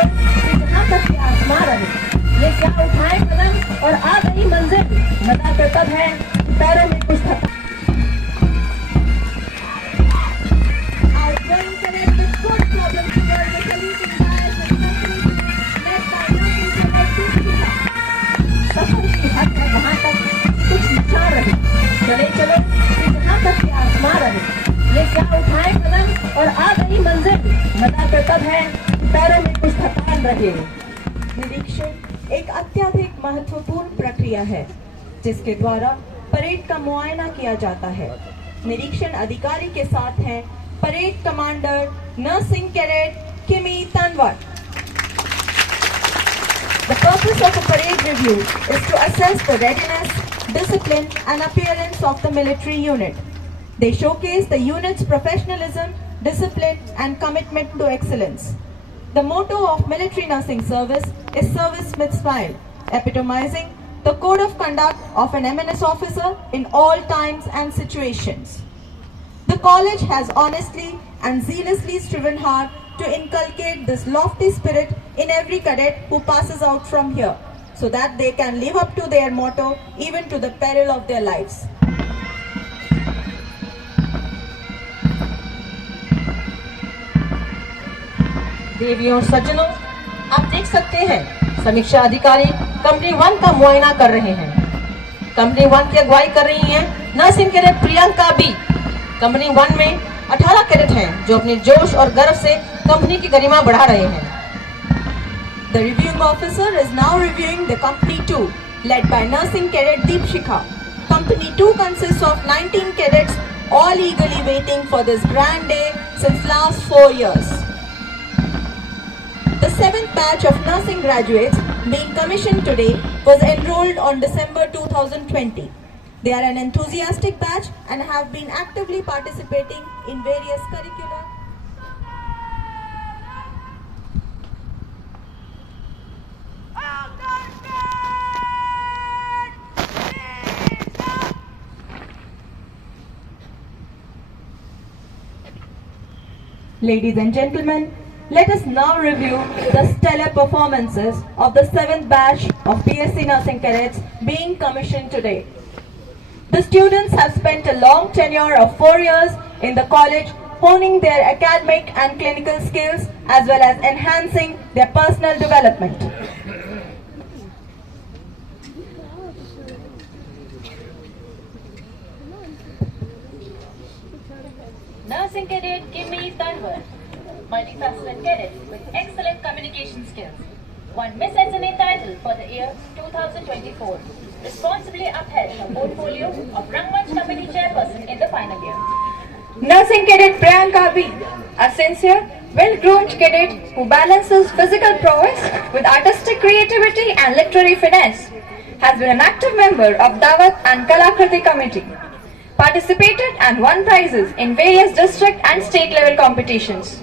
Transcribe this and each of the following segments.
चलो कि जहाँ तक ये आसमां रहे। ये क्या उठाए कदम और आ गई मंजिल। मजा तो तब है पैरों में कुछ थका। सफर की हद है वहाँ तक कुछ निशान रहे। चले चलो कि जहाँ तक ये आसमां रहे। ये क्या उठाए कदम और आ गई मंजिल। मजा तो तब है पैरों में कुछ थकान रहे। निरीक्षण एक अत्यधिक महत्वपूर्ण प्रक्रिया है जिसके द्वारा परेड का मुआयना किया जाता है। निरीक्षण अधिकारी के साथ हैं परेड कमांडर नर्सिंग कैडेट किमी Tanwar. The purpose of a parade review is to assess the readiness, discipline and appearance of the military unit. They showcase the unit's professionalism, discipline and commitment to excellence. The motto of military nursing service is Service with Smile, epitomizing the code of conduct of an MNS officer in all times and situations. The college has honestly and zealously striven hard to inculcate this lofty spirit in every cadet who passes out from here, so that they can live up to their motto even to the peril of their lives. देवियों और सज्जनों, आप देख सकते हैं समीक्षा अधिकारी company 1 का मुआयना कर रहे हैं। कंपनी 1 की अगुवाई कर रही हैं nursing cadet Priyanka B. Company 1 में 18 कैडेट हैं जो अपने जोश और गर्व से कंपनी की गरिमा बढ़ा रहे हैं। The reviewing officer is now reviewing the Company 2, led by Nursing Cadet Deepshikha. Company 2 consists of 19 cadets, all eagerly waiting for this grand day since last 4 years. The 7th batch of nursing graduates being commissioned today was enrolled on December 2020. They are an enthusiastic batch and have been actively participating in various curricular. Ladies and gentlemen, let us now review the stellar performances of the 7th batch of BSc Nursing Cadets being commissioned today. The students have spent a long tenure of 4 years in the college, honing their academic and clinical skills as well as enhancing their personal development. Nursing Cadet Kimmy Tanwar, multifaceted cadet with excellent communication skills, won Miss SNA title for the year 2024, responsibly upheld her portfolio of Rangmanch Committee Chairperson in the final year. Nursing Cadet Priyanka B, a sincere, well-groomed cadet who balances physical prowess with artistic creativity and literary finesse, has been an active member of Dawat and Kalakriti Committee, participated and won prizes in various district and state level competitions.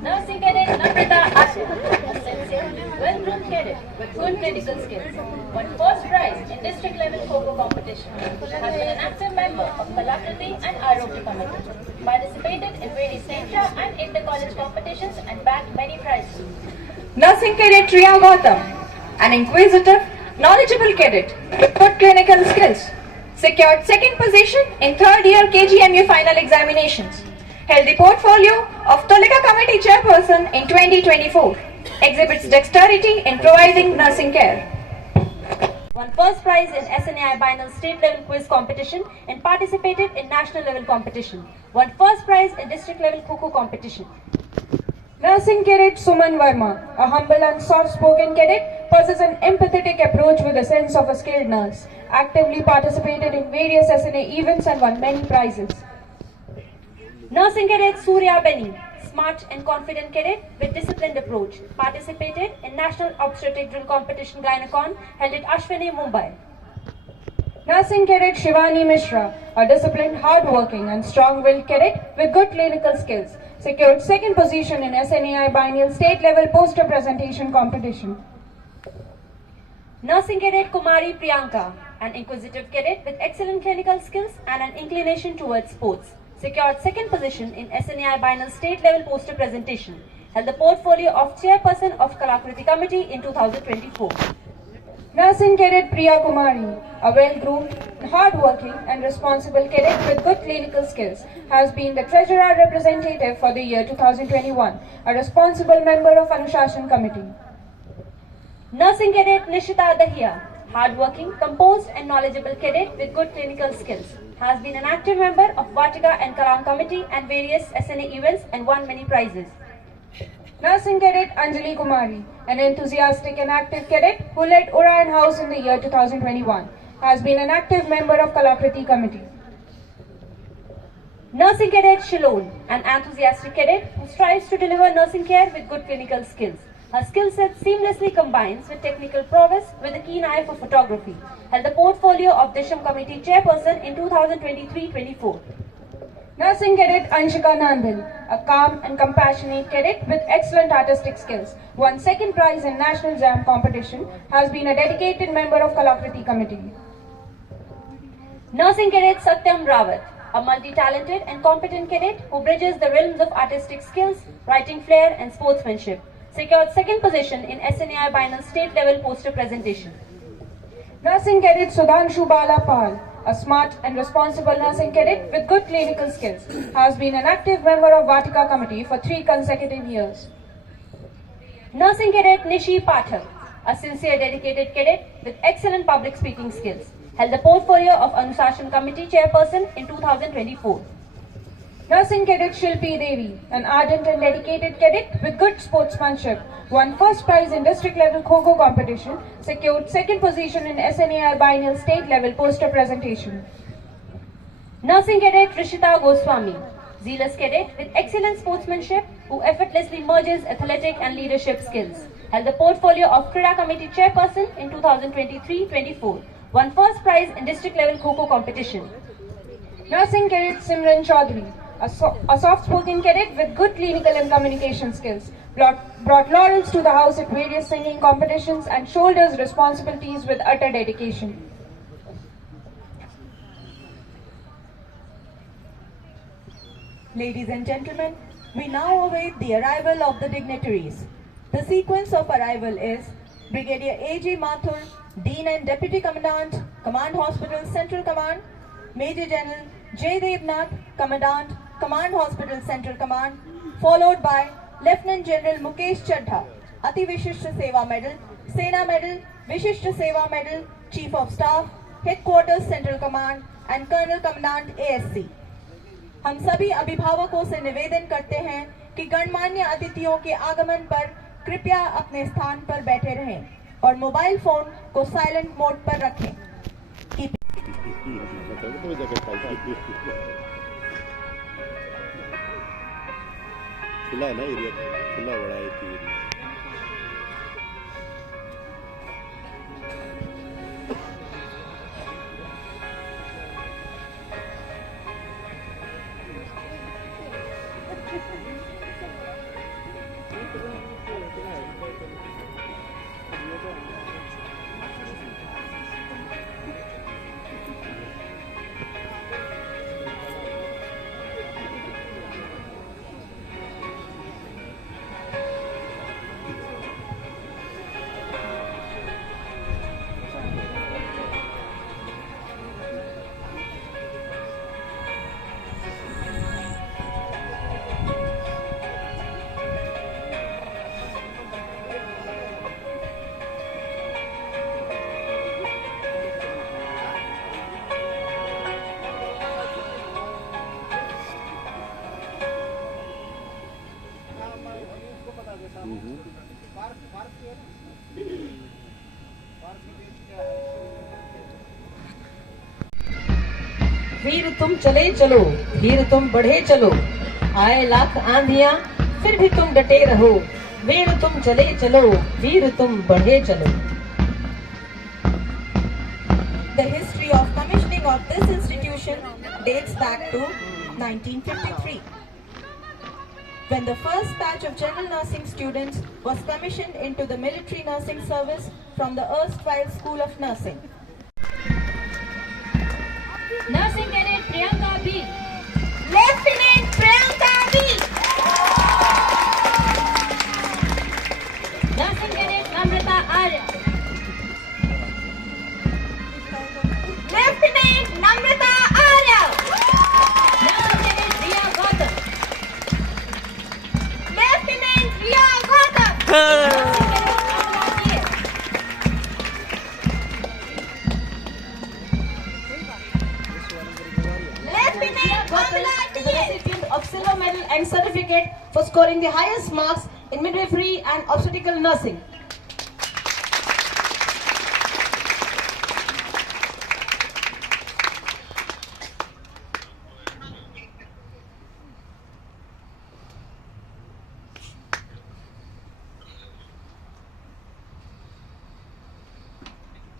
Nursing Cadet Namrata Asif, a sincere, well-groomed cadet with good clinical skills, won first prize in district level Kho-Kho competition, has been an active member of Kalakriti and Arogya Committee, participated in various intra and inter-college competitions and bagged many prizes. Nursing Cadet Riya Gautam, an inquisitive, knowledgeable cadet with good clinical skills, secured second position in third year KGMU final examinations, held the portfolio of Tolika Committee Chairperson in 2024, exhibits dexterity in providing nursing care. Won first prize in SNAI Binal state level quiz competition and participated in national level competition. Won first prize in district level Kho-Kho competition. Nursing Cadet Suman Verma, a humble and soft-spoken cadet, possesses an empathetic approach with the sense of a skilled nurse, actively participated in various SNA events and won many prizes. Nursing Cadet Surya Beni, smart and confident cadet with disciplined approach, participated in national obstetric drill competition Gynecon held at Ashwini, Mumbai. Nursing Cadet Shivani Mishra, a disciplined, hard-working and strong-willed cadet with good clinical skills, secured second position in SNAI Biennial State Level Poster Presentation Competition. Nursing Cadet Kumari Priyanka, an inquisitive cadet with excellent clinical skills and an inclination towards sports, secured second position in SNAI Biennial State Level Poster Presentation, held the portfolio of Chairperson of Kalakriti Committee in 2024. Nursing Cadet Priya Kumari, a well-groomed, hard-working and responsible cadet with good clinical skills, has been the Treasurer Representative for the year 2021, a responsible member of Anushashan Committee. Nursing Cadet Nishita Dahiya, hard-working, composed and knowledgeable cadet with good clinical skills, has been an active member of Vatika and Kalam Committee and various SNA events and won many prizes. Nursing Cadet Anjali Kumari, an enthusiastic and active cadet who led Orion House in the year 2021, has been an active member of Kalakriti Committee. Nursing Cadet Shilon, an enthusiastic cadet who strives to deliver nursing care with good clinical skills. Her skill set seamlessly combines with technical prowess with a keen eye for photography, held the portfolio of Disham Committee Chairperson in 2023-24. Nursing Cadet Anshika Nandal, a calm and compassionate cadet with excellent artistic skills, won second prize in National Jam competition, has been a dedicated member of Kalakriti Committee. Nursing Cadet Satyam Rawat, a multi-talented and competent cadet who bridges the realms of artistic skills, writing flair and sportsmanship, secured second position in SNAI Binal state level poster presentation. Nursing Cadet Sudhanshu Bala Pal, a smart and responsible nursing cadet with good clinical skills, has been an active member of Vatika Committee for 3 consecutive years. Nursing Cadet Nishi Pathak, a sincere dedicated cadet with excellent public speaking skills, held the portfolio of Anushashan Committee Chairperson in 2024. Nursing Cadet Shilpi Devi, an ardent and dedicated cadet with good sportsmanship, won first prize in district level Kho-Kho competition, secured second position in SNAI Biennial state level poster presentation. Nursing Cadet Rishita Goswami, zealous cadet with excellent sportsmanship who effortlessly merges athletic and leadership skills, held the portfolio of Krida Committee Chairperson in 2023-24, won first prize in district level Kho-Kho competition. Nursing Cadet Simran Chaudhary, a soft-spoken cadet with good clinical and communication skills, brought laurels to the house at various singing competitions and shoulders responsibilities with utter dedication. Ladies and gentlemen, we now await the arrival of the dignitaries. The sequence of arrival is Brigadier A.G. Mathur, Dean and Deputy Commandant, Command Hospital Central Command, Major General J. Devnath, Commandant, Command Hospital Central Command, followed by Lieutenant General Mukesh Chadha, Ati Vishishta Seva Medal, Sena Medal, Vishishta Seva Medal, Chief of Staff, Headquarters Central Command and Colonel Commandant ASC. हम सभी अभिभावकों से निवेदन करते हैं कि गणमान्य अतिथियों के आगमन पर कृपया अपने स्थान पर बैठे रहें और मोबाइल फोन को साइलेंट मोड पर रखें। खुला है ना एरिया, खुला बड़ा है एरिया। वीर तुम चले चलो, वीर तुम बढ़े चलो, आए लाख आंधियां फिर भी तुम डटे रहो, वीर तुम चले चलो, वीर तुम बढ़े चलो। The history of commissioning of this institution dates back to 1953, when the first batch of general nursing students was commissioned into the military nursing service from the erstwhile School of Nursing. Nursing Cadet Priyanka B. Lieutenant Priyanka B. recipient of silver medal and certificate for scoring the highest marks in midwifery and obstetrical nursing.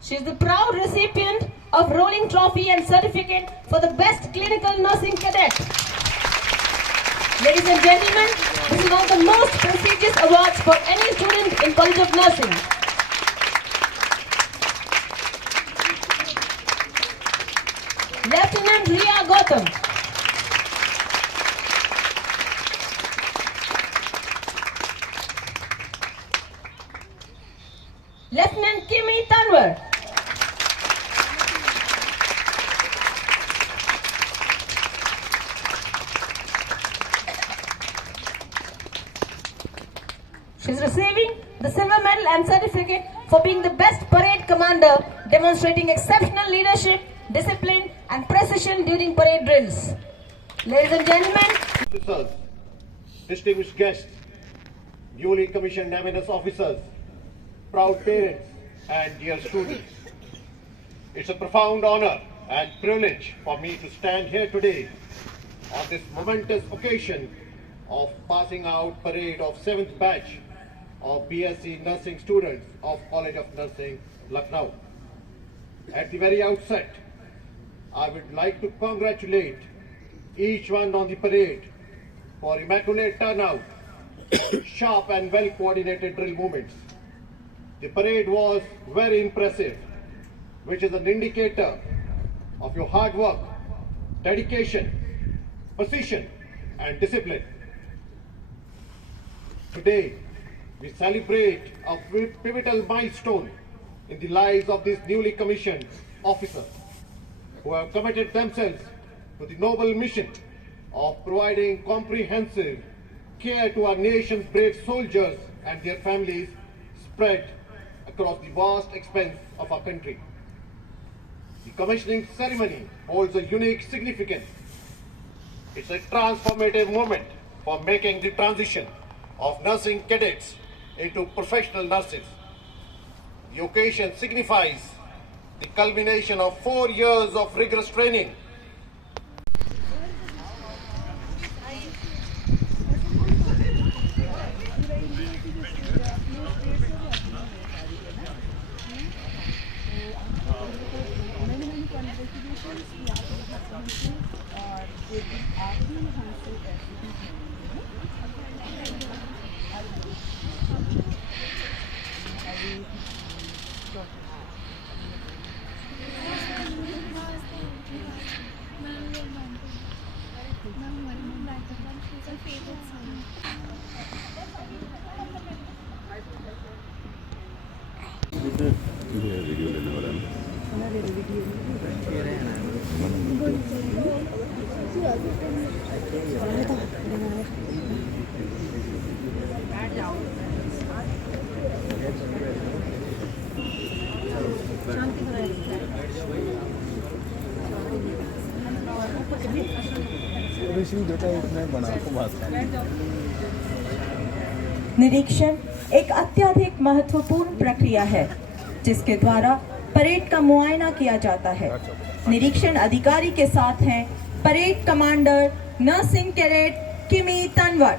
She is the proud recipient of Rolling Trophy and certificate for the best clinical nursing cadet. Ladies and gentlemen, this is one of the most prestigious awards for any student in College of Nursing. Lieutenant Riya Gautam. Lieutenant Kimi Tanwar. She is receiving the silver medal and certificate for being the best parade commander, demonstrating exceptional leadership, discipline and precision during parade drills. Ladies and gentlemen, Officers, distinguished guests, newly commissioned eminence officers, proud parents, and dear students. It's a profound honor and privilege for me to stand here today on this momentous occasion of passing out parade of 7th batch of BSc nursing students of College of Nursing, Lucknow. At the very outset, I would like to congratulate each one on the parade for immaculate turnout, sharp and well coordinated drill movements. The parade was very impressive, which is an indicator of your hard work, dedication, precision and discipline. Today, we celebrate a pivotal milestone in the lives of these newly commissioned officers who have committed themselves to the noble mission of providing comprehensive care to our nation's brave soldiers and their families spread across the vast expanse of our country. The commissioning ceremony holds a unique significance. It's a transformative moment for making the transition of nursing cadets into professional nurses. The occasion signifies the culmination of 4 years of rigorous training. Video लेने वाला है निरीक्षण एक अत्यधिक महत्वपूर्ण प्रक्रिया है जिसके द्वारा परेड का मुआयना किया जाता है। निरीक्षण अधिकारी के साथ हैं परेड कमांडर नर्सिंग कैडेट किमी Tanwar.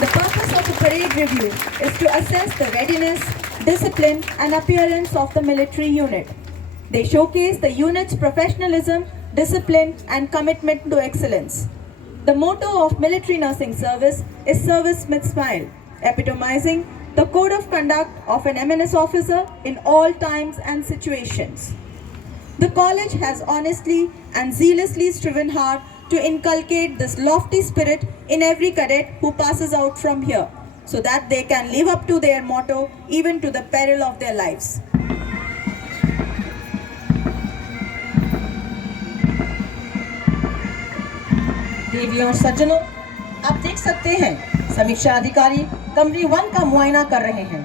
The purpose of the parade review is to assess the readiness, discipline and appearance of the military unit. They showcase the unit's professionalism, discipline and commitment to excellence. The motto of military nursing service is Service with Smile, epitomizing the code of conduct of an eminence officer in all times and situations. The college has honestly and zealously striven hard to inculcate this lofty spirit in every cadet who passes out from here, so that they can live up to their motto even to the peril of their lives. देवियों और सज्जनों, आप देख सकते हैं समीक्षा अधिकारी company 1 का मुआयना कर रहे हैं।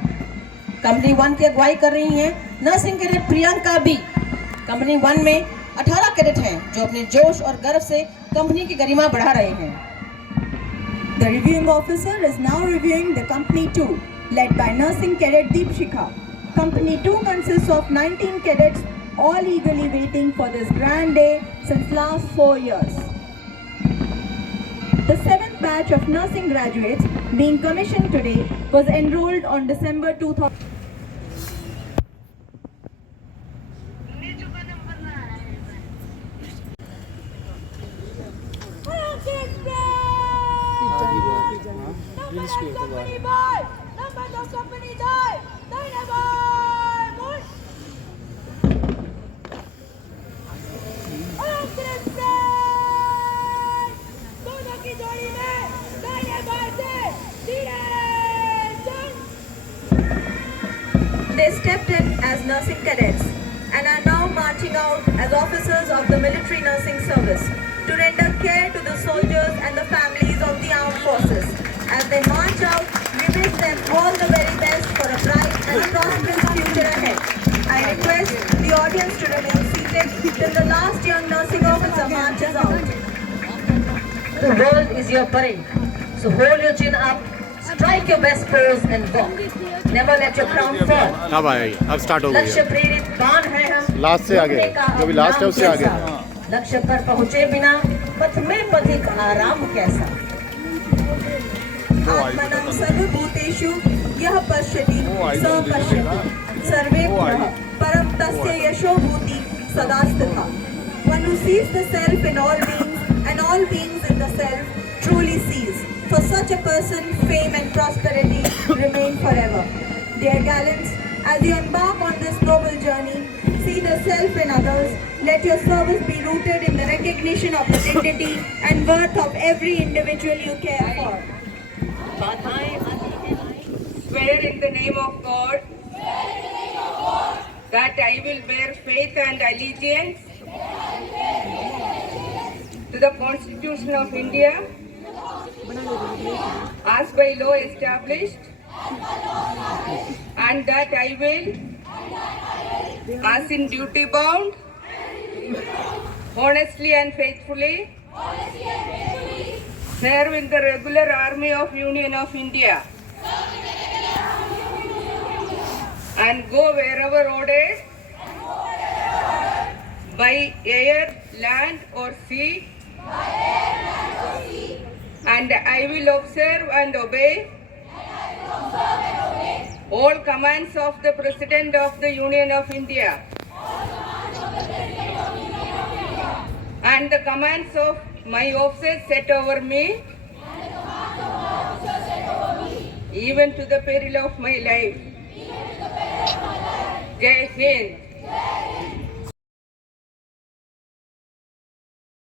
कंपनी 1 की अगुवाई कर रही हैं nursing cadet Priyanka B. Company 1 में 18 कैडेट हैं जो अपने जोश और गर्व से कंपनी की गरिमा बढ़ा रहे हैं। The reviewing officer is now reviewing the Company 2, led by Nursing Cadet Deepshikha. Company 2 consists of 19 cadets, all eagerly waiting for this grand day since last 4 years. The 7th batch of nursing graduates being commissioned today was enrolled on December 2000. They stepped in as nursing cadets and are now marching out as officers of the military nursing service to render care to the soldiers and the families of the armed forces. As they march out, we wish them all the very best for a bright and prosperous future ahead. I request the audience to remain seated till the last young nursing officer marches out. The world is your parade, so hold your chin up, strike your best pose and walk. Never let your crown fall. अब आएगी, अब start हो गई लक्ष्य है। प्रेरित बाण है हम। लास्ट से आगे, घूमने का जो भी लास्ट है उससे नाम आगे। कैसा? लक्ष्य पर पहुँचे बिना पथ में पथिक आराम कैसा। आत्मनं सर्वभूतेषु यः पश्यति स पश्यति सर्वेभ्यः परं तस्य यशो भूति सदा स्थिता. One who sees the self in all beings and all beings in the self truly sees. For such a person, fame and prosperity remain forever. Dear gallants, as you embark on this noble journey, see the self in others. Let your service be rooted in the recognition of the dignity and worth of every individual you care for. Swear in the name of God that I will bear faith and allegiance to the Constitution of India as by law established, and that I will, as in duty bound, honestly and faithfully, serve in the regular army of Union of India and go wherever ordered by air, land or sea, and I will observe and obey all commands of the President of the Union of India and the commands of my officers set over me, even to the peril of my life. Jai Hind.